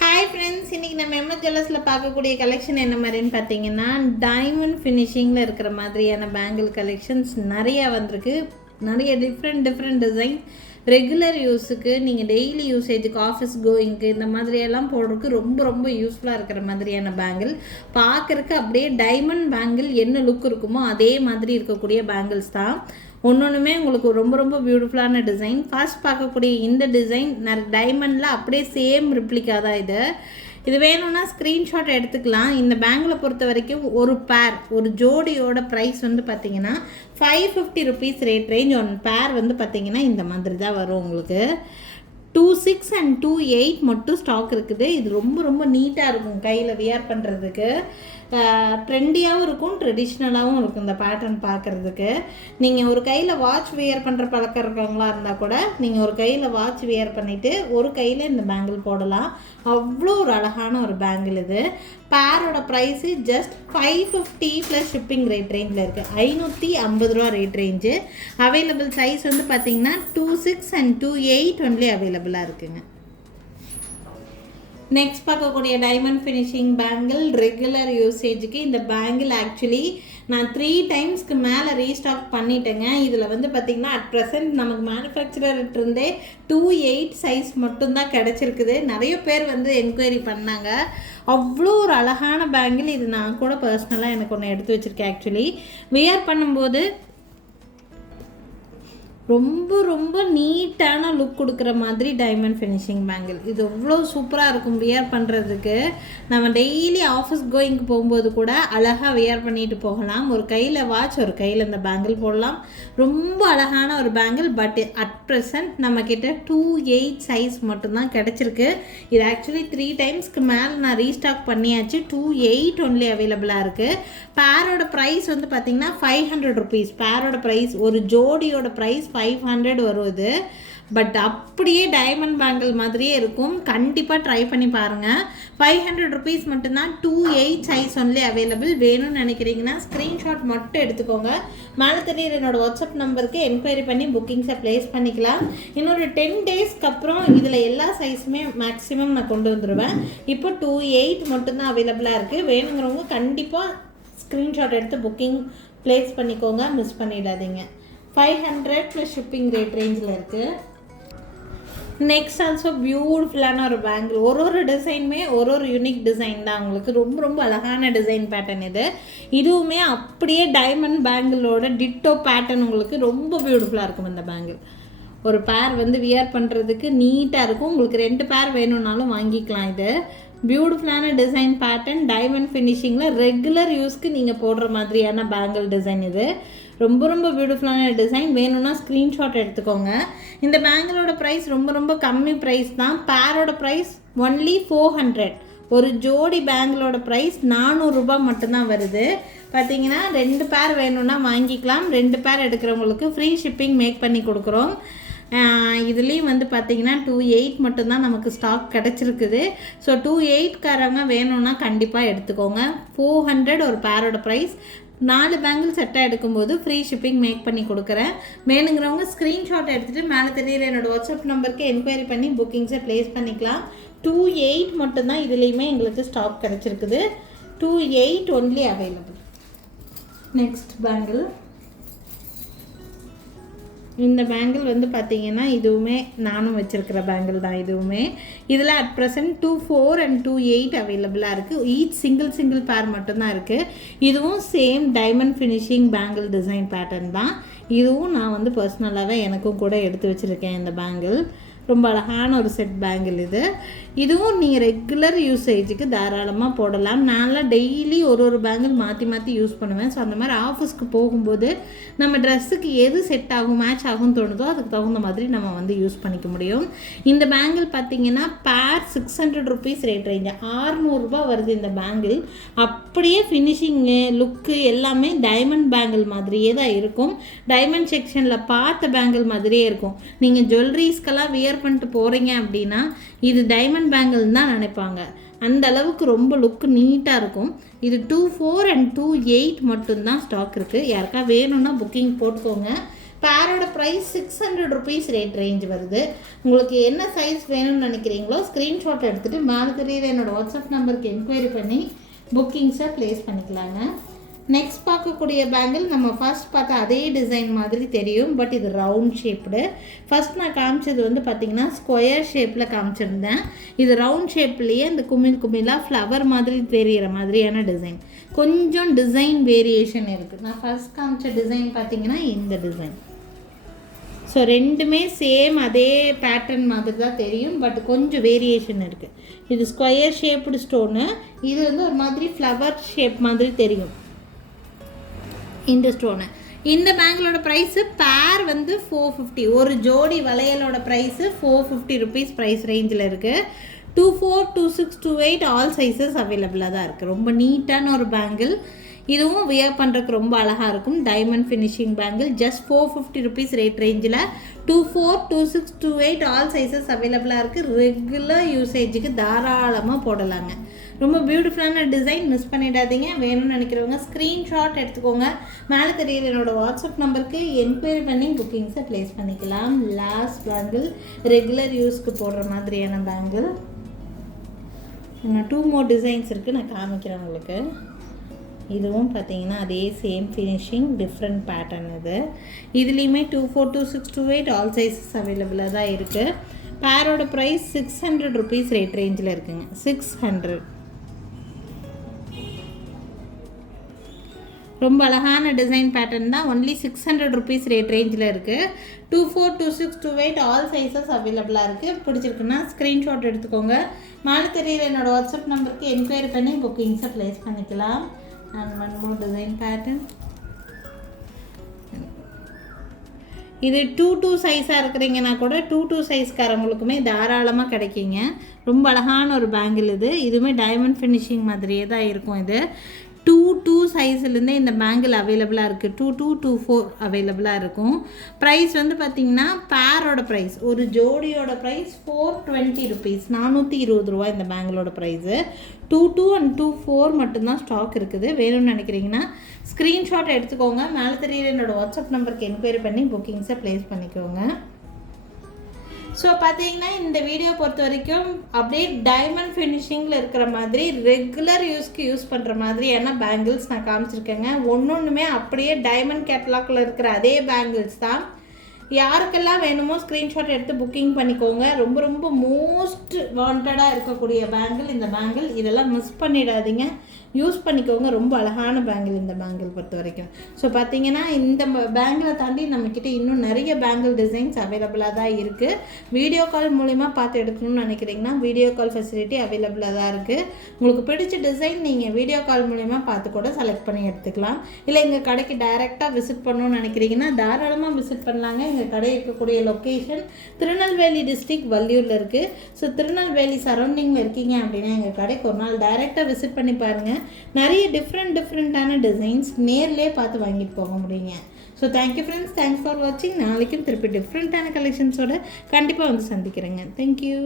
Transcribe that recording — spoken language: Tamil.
ஹாய் ஃப்ரெண்ட்ஸ், இன்றைக்கி நம்ம எம்எஸ் ஜுவல்லர்ஸில் பார்க்கக்கூடிய கலெக்ஷன் என்ன மாதிரின்னு பார்த்தீங்கன்னா, டைமண்ட் ஃபினிஷிங்கில் இருக்கிற மாதிரியான பேங்கிள் கலெக்ஷன்ஸ் நிறையா வந்திருக்கு. நிறைய டிஃப்ரெண்ட் டிசைன் ரெகுலர் யூஸுக்கு, நீங்கள் டெய்லி யூசேஜுக்கு, ஆஃபீஸ் கோயிங்க்கு இந்த மாதிரியெல்லாம் போடுறதுக்கு ரொம்ப யூஸ்ஃபுல்லாக இருக்கிற மாதிரியான பேங்கிள். பார்க்குறக்கு அப்படியே டைமண்ட் பேங்கிள் என்ன லுக் இருக்குமோ அதே மாதிரி இருக்கக்கூடிய பேங்கிள்ஸ் தான். ஒன்றுமே உங்களுக்கு ரொம்ப பியூட்டிஃபுல்லான டிசைன். ஃபர்ஸ்ட் பார்க்கக்கூடிய இந்த டிசைன் டைமண்டில் அப்படியே சேம் ரிப்ளிகா தான் இது வேணும்னா ஸ்க்ரீன்ஷாட் எடுத்துக்கலாம். இந்த பேங்கில் பொறுத்த வரைக்கும் ஒரு ஜோடியோட ப்ரைஸ் வந்து பார்த்திங்கன்னா 550 ருபீஸ் ரேட் ரேஞ்ச். ஒன் பேர் வந்து பார்த்திங்கன்னா இந்த மாதிரி தான் வரும். உங்களுக்கு 26 and 28 மட்டும் ஸ்டாக் இருக்குது. இது ரொம்ப நீட்டாக இருக்கும், கையில் வியர் பண்ணுறதுக்கு ட்ரெண்டியாகவும் இருக்கும், ட்ரெடிஷ்னலாகவும் இருக்கும். இந்த பேட்டர்ன் பார்க்குறதுக்கு நீங்கள் ஒரு கையில் வாட்ச் வியர் பண்ணுற பழக்கம் இருக்கவங்களா இருந்தால் கூட நீங்கள் ஒரு கையில் வாட்ச் வியர் பண்ணிவிட்டு ஒரு கையில் இந்த பேங்கிள் போடலாம். அவ்வளோ ஒரு அழகான ஒரு பேங்கிள் இது. பேரோட price just 550 plus shipping rate ரேஞ்சில் இருக்குது. 550 ரூபா ரேட் ரேஞ்சு. அவைலபிள் சைஸ் வந்து பார்த்திங்கன்னா 26 and 28 ஒன்லி அவைலபிளாக இருக்குங்க. நெக்ஸ்ட் பார்க்கக்கூடிய டைமண்ட் ஃபினிஷிங் பேங்கிள் ரெகுலர் யூசேஜுக்கு. இந்த பேங்கிள் ஆக்சுவலி நான் 3 டைம்ஸ்க்கு மேலே ரீஸ்டாக் பண்ணிட்டேங்க. இதில் வந்து பார்த்திங்கன்னா அட் ப்ரெசென்ட் நமக்கு மேனுஃபேக்சரர்கிட்டருந்தே 28 சைஸ் மட்டும்தான் கிடச்சிருக்குது. நிறைய பேர் வந்து என்கொயரி பண்ணாங்க. அவ்வளோ ஒரு அழகான பேங்கிள் இது. நான் கூட பர்சனலாக எனக்கு ஒன்று எடுத்து வச்சுருக்கேன். ஆக்சுவலி வியர் பண்ணும்போது ரொம்ப நீட்டான லுக் கொடுக்குற மாதிரி டைமண்ட் ஃபினிஷிங் பேங்கிள். இது எவ்வளோ சூப்பராக இருக்கும் வியர் பண்ணுறதுக்கு. நம்ம டெய்லி ஆஃபீஸ் கோயிங்க்கு போகும்போது கூட அழகாக வியர் பண்ணிட்டு போகலாம். ஒரு கையில் வாட்ச், ஒரு கையில் இந்த பேங்கிள் போடலாம். ரொம்ப அழகான ஒரு பேங்கிள். பட் அட் ப்ரெசன்ட் நம்மக்கிட்ட 28 சைஸ் மட்டும்தான் கிடச்சிருக்கு. இது ஆக்சுவலி 3 டைம்ஸ்க்கு மேலே நான் ரீஸ்டாக் பண்ணியாச்சு. 28 ஒன்லி அவைலபிளாக இருக்குது. பேரோட ப்ரைஸ் வந்து பார்த்திங்கன்னா 500 ருபீஸ். பேரோட ப்ரைஸ், ஒரு ஜோடியோட ப்ரைஸ் 500 வரும் இது. பட் அப்படியே டைமண்ட் பேங்கிள் மாதிரியே இருக்கும். கண்டிப்பாக ட்ரை பண்ணி பாருங்கள். 500 ருபீஸ் மட்டும்தான். 28 சைஸ் ஒன்லி அவைலபிள். வேணும்னு நினைக்கிறீங்கன்னா ஸ்க்ரீன்ஷாட் மட்டும் எடுத்துக்கோங்க. மேலே தெரியுற என்னோடய வாட்ஸ்அப் நம்பருக்கு என்கொயரி பண்ணி புக்கிங்ஸை ப்ளேஸ் பண்ணிக்கலாம். இன்னொரு 10 டேஸ்க்கு அப்புறம் இதில் எல்லா சைஸுமே மேக்ஸிமம் நான் கொண்டு வந்துடுவேன். இப்போ 28 மட்டும்தான் அவைலபிளாக இருக்குது. வேணுங்கிறவங்க கண்டிப்பாக ஸ்க்ரீன்ஷாட் எடுத்து புக்கிங் ப்ளேஸ் பண்ணிக்கோங்க, மிஸ் பண்ணிடாதீங்க. 500 ப்ளஸ் ஷிப்பிங் ரேட் ரேஞ்சில் இருக்குது. நெக்ஸ்ட் ஆல்சோ பியூட்டிஃபுல்லான ஒரு பேங்கிள். ஒரு டிசைனுமே ஒரு யூனிக் டிசைன் தான். உங்களுக்கு ரொம்ப அழகான டிசைன் பேட்டர்ன் இது. இதுவுமே அப்படியே டைமண்ட் பேங்கிளோட டிட்டோ பேட்டர்ன். உங்களுக்கு ரொம்ப பியூட்டிஃபுல்லாக இருக்கும் இந்த பேங்கிள். ஒரு பேர் வந்து வியர் பண்ணுறதுக்கு நீட்டாக இருக்கும். உங்களுக்கு 2 பேர் வேணும்னாலும் வாங்கிக்கலாம். இது பியூட்டிஃபுல்லான டிசைன் பேட்டர்ன், டைமண்ட் ஃபினிஷிங்கில் ரெகுலர் யூஸ்க்கு நீங்கள் போடுற மாதிரியான பேங்கிள் டிசைன் இது. ரொம்ப பியூட்டிஃபுல்லான டிசைன். வேணும்னா ஸ்க்ரீன்ஷாட் எடுத்துக்கோங்க. இந்த பேங்கிளோட ப்ரைஸ் ரொம்ப கம்மி ப்ரைஸ் தான். பேரோட ப்ரைஸ் ஒன்லி 400. ஒரு ஜோடி பேங்கிளோட ப்ரைஸ் 400 ரூபாய் மட்டும்தான் வருது. பார்த்தீங்கன்னா 2 பேர் வேணும்னா வாங்கிக்கலாம். 2 பேர் எடுக்கிறவங்களுக்கு ஃப்ரீ ஷிப்பிங் மேக் பண்ணி கொடுக்குறோம். இதுலேயும் வந்து பார்த்திங்கன்னா 28 மட்டும்தான் நமக்கு ஸ்டாக் கிடச்சிருக்குது. ஸோ 28காரங்க வேணும்னா கண்டிப்பாக எடுத்துக்கோங்க. 400 ஒரு பேரோட ப்ரைஸ். 4 பேங்கிள் செட்டாக எடுக்கும்போது ஃப்ரீ ஷிப்பிங் மேக் பண்ணி கொடுக்குறேன். வேணுங்கிறவங்க ஸ்க்ரீன்ஷாட் எடுத்துகிட்டு மேலே தெரியுற என்னோடய வாட்ஸ்அப் நம்பருக்கு என்கொயரி பண்ணி புக்கிங்ஸை ப்ளேஸ் பண்ணிக்கலாம். 28 மட்டும்தான் இதுலேயுமே எங்களுக்கு ஸ்டாக் கிடச்சிருக்குது. 28 ஒன்லி அவைலபிள். Next bangle. இந்த பேங்கிள் வந்து பார்த்திங்கன்னா இதுவுமே நானும் வச்சுருக்கிற பேங்கிள் தான். இதுவுமே இதில் அட் ப்ரெசன்ட் 24 and 28 அவைலபிளாக இருக்குது. ஈச் சிங்கிள் பேர் மட்டும்தான் இருக்குது. இதுவும் same diamond finishing bangle design pattern தான். இதுவும் நான் வந்து பர்சனலாகவே எனக்கும் கூட எடுத்து வச்சுருக்கேன். இந்த பேங்கிள் ரொம்ப அழகான ஒரு செட் பேங்கிள் இது. இதுவும் நீங்கள் ரெகுலர் யூசேஜுக்கு தாராளமாக போடலாம். நான்லாம் டெய்லி ஒரு பேங்கிள் மாற்றி யூஸ் பண்ணுவேன். ஸோ அந்த மாதிரி ஆஃபீஸ்க்கு போகும்போது நம்ம ட்ரெஸ்ஸுக்கு எது செட் ஆகும், மேட்ச் ஆகும்னு தோணுதோ அதுக்கு தகுந்த மாதிரி நம்ம வந்து யூஸ் பண்ணிக்க முடியும். இந்த பேங்கிள் பார்த்திங்கன்னா பேர் 600 ருபீஸ் ரேட் ரேஞ்சு. 600 ரூபாய் வருது இந்த பேங்கிள். அப்படியே ஃபினிஷிங்கு, லுக்கு எல்லாமே டைமண்ட் பேங்கிள் மாதிரியே தான் இருக்கும். டைமண்ட் செக்ஷனில் பார்த்த பேங்கிள் மாதிரியே இருக்கும். நீங்கள் ஜுவல்லரிஸ்க்கெல்லாம் வியர் பண்ணிட்டு போகிறீங்க அப்படின்னா இது டைமண்ட் பேங்கிள் தான் நினைப்பாங்க. அந்த அளவுக்கு ரொம்ப லுக்கு நீட்டாக இருக்கும். இது 24 and 28 மட்டும்தான் ஸ்டாக் இருக்குது. யாருக்கா வேணும்னா புக்கிங் போட்டுக்கோங்க. பேரோட ப்ரைஸ் 600 ருபீஸ் ரேஞ்ச் வருது. உங்களுக்கு என்ன சைஸ் வேணும்னு நினைக்கிறீங்களோ ஸ்க்ரீன்ஷாட் எடுத்துகிட்டு மேலே தெரியுற என்னோடய வாட்ஸ்அப் நம்பருக்கு என்கொயரி பண்ணி புக்கிங்ஸை ப்ளேஸ் பண்ணிக்கலாங்க. நெக்ஸ்ட் பார்க்கக்கூடிய பேங்கிள் நம்ம ஃபர்ஸ்ட் பார்த்தா அதே டிசைன் மாதிரி தெரியும், பட் இது ரவுண்ட் ஷேப்டு. ஃபர்ஸ்ட் நான் காமிச்சது வந்து பார்த்திங்கன்னா ஸ்கொயர் ஷேப்பில் காமிச்சிருந்தேன். இது ரவுண்ட் ஷேப்லேயே இந்த குமிழாக ஃப்ளவர் மாதிரி தெரிகிற மாதிரியான டிசைன். கொஞ்சம் டிசைன் வேரியேஷன் இருக்குது. நான் ஃபர்ஸ்ட் காமிச்ச டிசைன் பார்த்திங்கன்னா இந்த டிசைன். ஸோ ரெண்டுமே சேம் அதே பேட்டர்ன் மாதிரி தான் தெரியும், பட் கொஞ்சம் வேரியேஷன் இருக்குது. இது ஸ்கொயர் ஷேப்டு ஸ்டோனு, இது வந்து ஒரு மாதிரி ஃப்ளவர் ஷேப் மாதிரி தெரியும் இந்த ஸ்டோனு. இந்த பேங்கிளோட ப்ரைஸு பேர் வந்து 450. ஒரு ஜோடி வளையலோட ப்ரைஸு 450 ருபீஸ் ப்ரைஸ் ரேஞ்சில் இருக்குது. 24, 26, 28 ஆல் சைஸஸ் அவைலபிளாக தான் இருக்குது. ரொம்ப நீட்டான ஒரு பேங்கிள். இதுவும் வியர் பண்ணுறதுக்கு ரொம்ப அழகாக இருக்கும். Diamond finishing bangle. Just 450 rupees ரேஞ்சில் 24, 26, 28 ஆல் சைஸஸ் அவைலபிளாக இருக்குது. ரெகுலர் யூசேஜுக்கு தாராளமாக போடலாங்க. ரொம்ப பியூட்டிஃபுல்லான டிசைன், மிஸ் பண்ணிடாதீங்க. வேணும்னு நினைக்கிறவங்க ஸ்க்ரீன்ஷாட் எடுத்துக்கோங்க. மேலே தெரியுற என்னோடய வாட்ஸ்அப் நம்பருக்கு என்கொயரி பண்ணி புக்கிங்ஸை ப்ளேஸ் பண்ணிக்கலாம். லாஸ்ட் பேங்கிள் ரெகுலர் யூஸ்க்கு போடுற மாதிரியான பேங்கிள். இன்னும் 2 மோர் டிசைன்ஸ் இருக்குது, நான் காமிக்கிறேன் உங்களுக்கு. இதுவும் பார்த்தீங்கன்னா அதே சேம் ஃபினிஷிங், டிஃப்ரெண்ட் பேட்டர்ன். இதுலேயுமே 24, 26, 28 ஆல் சைஸஸ் அவைலபிளாக தான் இருக்குது. பேரோட ப்ரைஸ் 600 ருபீஸ் ரேஞ்சில் இருக்குங்க. 600. ரொம்ப அழகான டிசைன் பேட்டர்ன் தான். ஒன்லி 600 ருபீஸ் ரேஞ்சில் இருக்குது. 24, 26, 28 ஆல் சைஸஸ் அவைலபிளாக இருக்குது. பிடிச்சிருக்குன்னா ஸ்க்ரீன்ஷாட் எடுத்துக்கோங்க. மேலே தெரியுற என்னோடய வாட்ஸ்அப் நம்பருக்கு என்கொயரி பண்ணி புக்கிங்ஸை ப்ளேஸ் பண்ணிக்கலாம். And one more design pattern. இது 2 சைஸாக இருக்கிறீங்கன்னா கூட 2 சைஸ்காரங்களுக்குமே தாராளமாக கிடைக்கிங்க. ரொம்ப அழகான ஒரு பேங்கிள் இது. இதுவுமே டைமண்ட் ஃபினிஷிங் மாதிரியே தான் இருக்கும். இது 2 சைஸ்லேருந்தே இந்த பேங்கிள் அவைலபிளாக இருக்குது. 2, 24 அவைலபிளாக இருக்கும். ப்ரைஸ் வந்து பார்த்திங்கன்னா பேரோட ப்ரைஸ், ஒரு ஜோடியோட ப்ரைஸ் 420 ருபீஸ், 420 ரூபா இந்த பேங்கிளோட ப்ரைஸு. 22 and 24 மட்டும்தான் ஸ்டாக் இருக்குது. வேணும்னு நினைக்கிறீங்கன்னா ஸ்க்ரீன்ஷாட் எடுத்துக்கோங்க. மேலே தெரியுற என்னோடய வாட்ஸ்அப் நம்பருக்கு என்கொயரி பண்ணி புக்கிங்ஸை ப்ளேஸ் பண்ணிக்கோங்க. ஸோ பார்த்தீங்கன்னா இந்த வீடியோ பொறுத்த வரைக்கும் அப்படியே டைமண்ட் ஃபினிஷிங்கில் இருக்கிற மாதிரி ரெகுலர் யூஸ்க்கு யூஸ் பண்ணுற மாதிரியான பேங்கிள்ஸ் நான் காமிச்சிருக்கேங்க. ஒன்றுமே அப்படியே டைமண்ட் கேட்டலாகில் இருக்கிற அதே பேங்கிள்ஸ் தான். யாருக்கெல்லாம் வேணுமோ ஸ்க்ரீன்ஷாட் எடுத்து புக்கிங் பண்ணிக்கோங்க. ரொம்ப ரொம்ப மோஸ்ட் வாண்டடாக இருக்கக்கூடிய பேங்கிள் இந்த பேங்கிள். இதெல்லாம் மிஸ் பண்ணிடாதீங்க, யூஸ் பண்ணிக்கோங்க. ரொம்ப அழகான பேங்கிள் இந்த பேங்கிள் பொறுத்த வரைக்கும். ஸோ பார்த்தீங்கன்னா இந்த பேங்கிளை தாண்டி நம்மக்கிட்ட இன்னும் நிறைய பேங்கிள் டிசைன்ஸ் அவைலபிளாக தான் இருக்குது. வீடியோ கால் மூலிமா பார்த்து எடுக்கணும்னு நினைக்கிறீங்கன்னா வீடியோ கால் ஃபெசிலிட்டி அவைலபிளாக தான் இருக்குது. உங்களுக்கு பிடிச்ச டிசைன் நீங்கள் வீடியோ கால் மூலிமா பார்த்து கூட செலக்ட் பண்ணி எடுத்துக்கலாம். இல்லை எங்கள் கடைக்கு டைரெக்டாக விசிட் பண்ணணும்னு நினைக்கிறீங்கன்னா தாராளமாக விசிட் பண்ணலாங்க. எங்கள் கடை இருக்கக்கூடிய லொக்கேஷன் திருநெல்வேலி டிஸ்ட்ரிக்ட் வள்ளியூரில் இருக்குது. ஸோ திருநெல்வேலி சரௌண்டிங்கில் இருக்கீங்க அப்படின்னா எங்கள் கடைக்கு ஒரு நாள் டைரெக்டாக விசிட் பண்ணி பாருங்கள். நிறைய டிஃப்ரெண்ட்டான டிசைன்ஸ் நேர்லேயே பார்த்து வாங்கிட்டு போக முடியுங்க. So thank you friends, thanks for வாட்சிங். நாளைக்கும் திருப்பி டிஃப்ரெண்ட்டான கலெக்ஷன்ஸோட கண்டிப்பாக வந்து சந்திக்கிறேங்க. தேங்க்யூ.